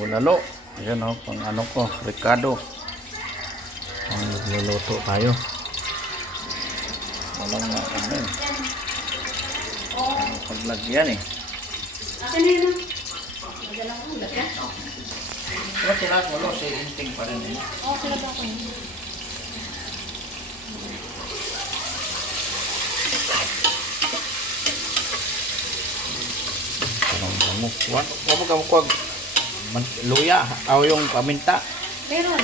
Bulalo. Ayan o, pang ano ko, Ricardo. Ang nagluluto tayo. Walang nga ano eh. Paglagyan eh. Akin na yun. Madala ko, lagyan. Pero sila, wala, si Inting pa rin eh. Oo, sila ba ako yun? Huwag mo kuwag luya o yung paminta. Meron.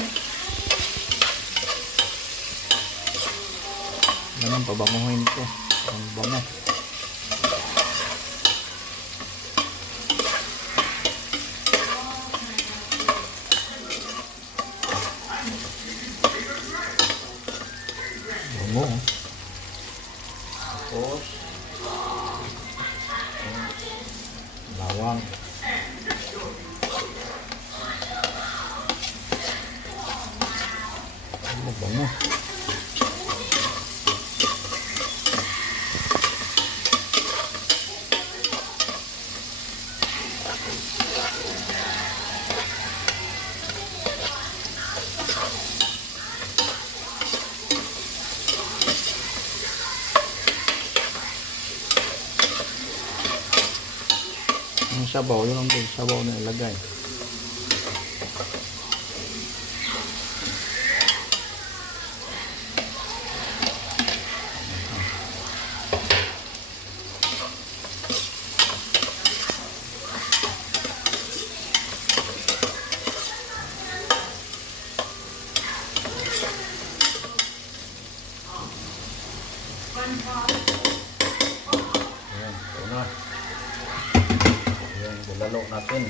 Ganun, pabanguhin ko. Ang bango. Bango. Tapos bawang. Bango. Yung sabaw, yun ang sabaw na ilagay. Ayan, ito na. Ayan, bulalo natin.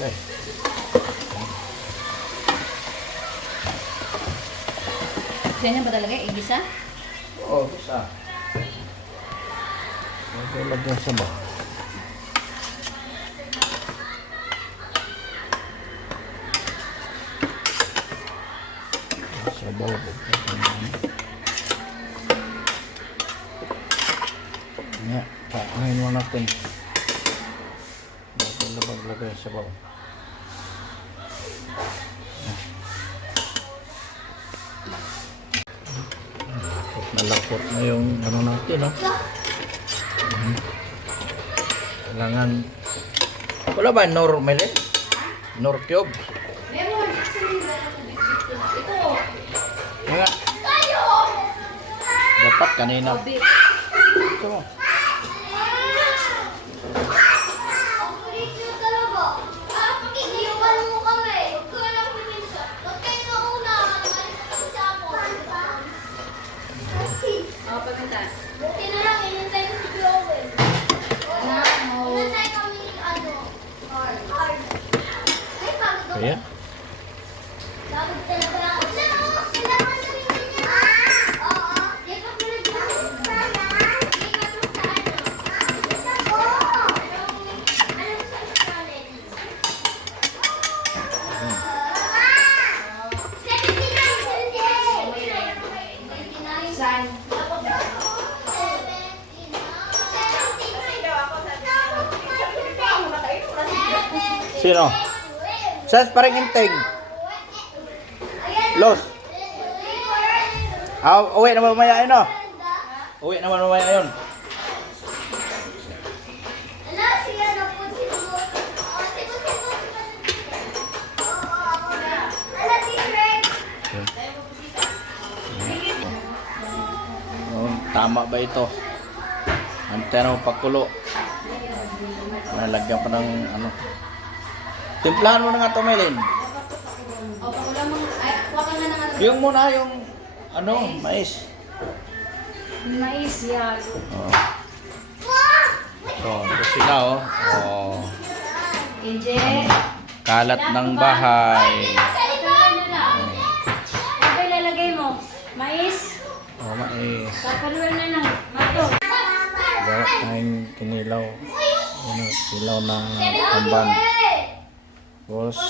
Okay. Ganyan ba talaga? Igisa? Oo, bisa. Lagyan sa ba? Sabaw. Yan, paangayin mo natin. Maglagay sa sabaw. Nalapot na yung ano natin, no? Kailangan wala ba nor melon? Nor cube? Meron. Actually, ito. Nga. Dapat kanina. Ito mo. Oo, paminta. Buti na lang, inintay ko si Joel. Inintay kami ni Hard. Ay, pagod ako. Ayan. Pagod talaga ako. Kailangan na rin niya. Oo. Di ka pala dyan. Di ka po sa ano. Oo. Anong sa challenge? 79. San? Sino? Sas paring Inting. Los. Uwi naman mamaya yun, no? Uwi naman mamaya yun. Tama ba ito? Antena mo pakulo. Nalagyan pa ng ano. Timplahan mo na nga ito, Melin. O, pakula mo. Ay, wakan na ng ano. Yung muna, yung ano, mais. Mais yan. Oh. So, ito sila, oh. Oh. Kenje. Kalat ng bahay. Ano na? Ano ba ilalagay mo? Mais? Oh, mais. Papaluan na ng mato. Gawa tayong kinilaw. Ano, kilaw na tamban. Tapos,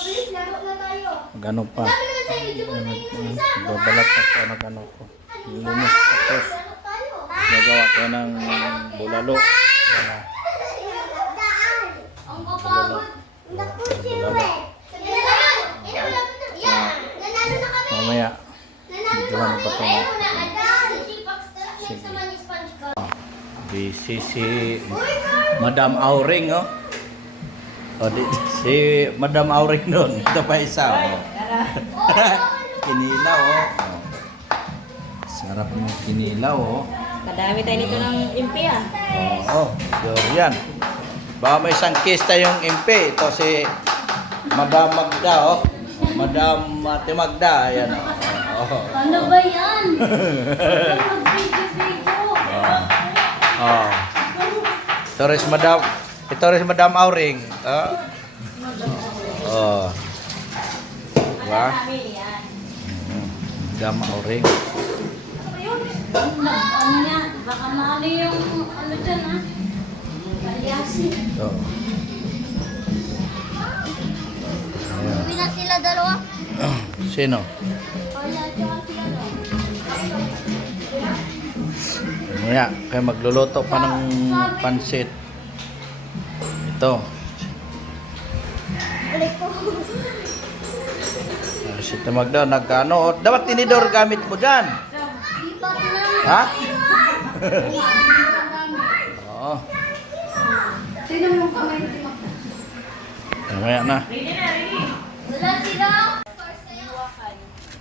gano pa. Babalat pa ito na gano ko. Linis. Tapos, Nagawa tayo ng bulalo. Ayan. Ang kapagod. Naku, siwe. Yan. Nanalo na kami. Mamaya. Nanalo Gawa na pa ito. Ayaw na, Adan. Next naman is sponge ko. Busy si Madam Auring, oh. O, si Madam Auring doon. Ito pa isa, oh. Kinilaw, oh. Sarap ng kinilaw, oh. Kadami tayo nito ng impi ah. Oo, sure yan. Baka may isang case tayong MP. Ito si Madam Magda, oh. Madam Ate Magda, ayan, oh. Oh. Ano ba yan? Mag-video-video. Oh. Ito rin si Madam Auring. Oh. Diba? Marami yan. Madam Auring. Ano niya? Baka maano yung ano dyan ah. Palyasi. Ito. Ayan. Uwi na sila dalawa. Sino? Wala tsaka sila no. Mamaya, kaya magluluto pa ng pansit. Ito. Balik ko. Si Tamag daw, nag-ano. Dapat tinidor gamit mo dyan. Lipat na. Ha? Oo. Sino mo kamay? Mamaya na. Wala sila.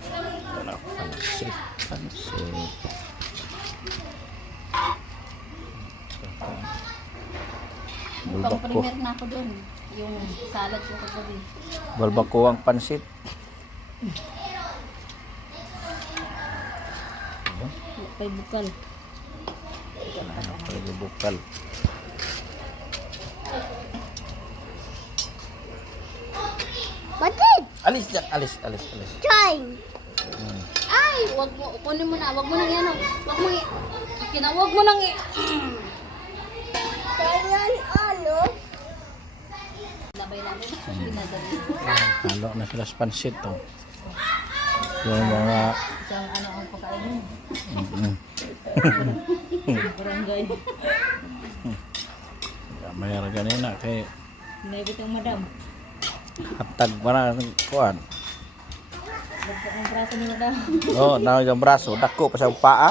Ito na, pansit. Pansit. Bulbako. Pang-premier na ako dun. Yung salad ko kagabi. Bulbako ang pansit. Kay bukal. Ano pala bukal. Batid. Alis dyan, alis. Try. Ay, wag mo, kunin mo na. Wag mo nang ano. Wag mo wag mo nang Kailan ano? labay-labay na siya ginadali. Halo na sila sa pansit. Oh. Yung mga... Isang ano ang pagkain. Mm-mm. Barangay. Mayroon ganina kay Naibit ang madam. hatag para ng kuan. Bagsak ang braso ni madam. Oh, na yung braso, dako pa sa paa.